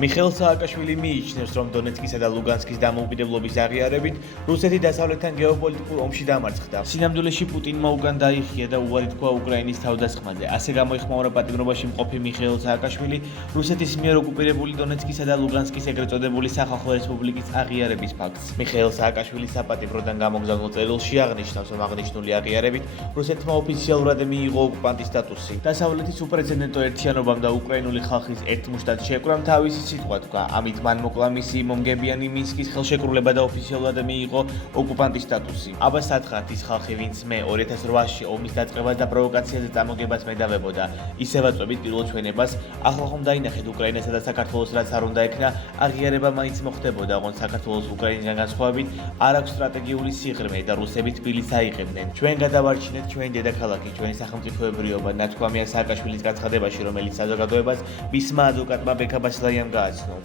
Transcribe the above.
მიხეილ სააკაშვილი მიიჩნევს, რომ დონეცკისა და ლუგანსკის დამოუკიდებლობის აღიარებით რუსეთი დასავლეთთან გეოპოლიტიკურ ომში დამარცხდა. სინამდვილეში პუტინმა უკან დაიხია და უარი თქვა უკრაინის თავდასხმაზე. ასე გამოიხმაურა პატიმრობაში მყოფი მიხეილ სააკაშვილი რუსეთის მიერ ოკუპირებული დონეცკისა და ლუგანსკის ეგრეთ წოდებული სახალხო რესპუბლიკის აღიარების ფაქტს. მიხეილ სააკაშვილი საპატიმროდან გამოგზავნილ წერილში აღნიშნავს, რომ აღნიშნული აღიარებით რუსეთმა ოფიციალურად მიიღო ოკუპანტის სტატუსი. დასავლეთის უპრეცედენტო ერთიანობამ და უკრაინული ხალხის ერთმუშტად შეკვრამ თავისი სიტყვა თქვა. ამით მან მოკლა მისი მომგებიანი მინსკის ხელშეკრულება და ოფიციალურად მიიღო ოკუპანტის სტატუსი. აბა სათხართ ის ხალხი, ვინც მე 2008-ში ომის დაწყებას და პროვოკაციაზე წამოგებას მედავებოდა, ისევ აწვევით პირველ ჩვენებას, ახლა ხომ დაინახეთ უკრაინასა და საქართველოს რაც არ უნდა ექნა, აღიარება მაინც მოხდებოდა, ოღონდ საქართველოს უკრაინიდან განსხვავებით არ აქვს სტრატეგიული სიღრმე და რუსები თბილისს აიღებდნენ. ჩვენ გადავარჩინეთ ჩვენი დედაქალაქი, ჩვენი სახელმწიფოებრიობა, ნათქვამია სააკაშვილის გაცხადებაში, რომელიც საზოგადოებას მისმა ადვოკატმა ბექა ბასილაიამ გააცნო.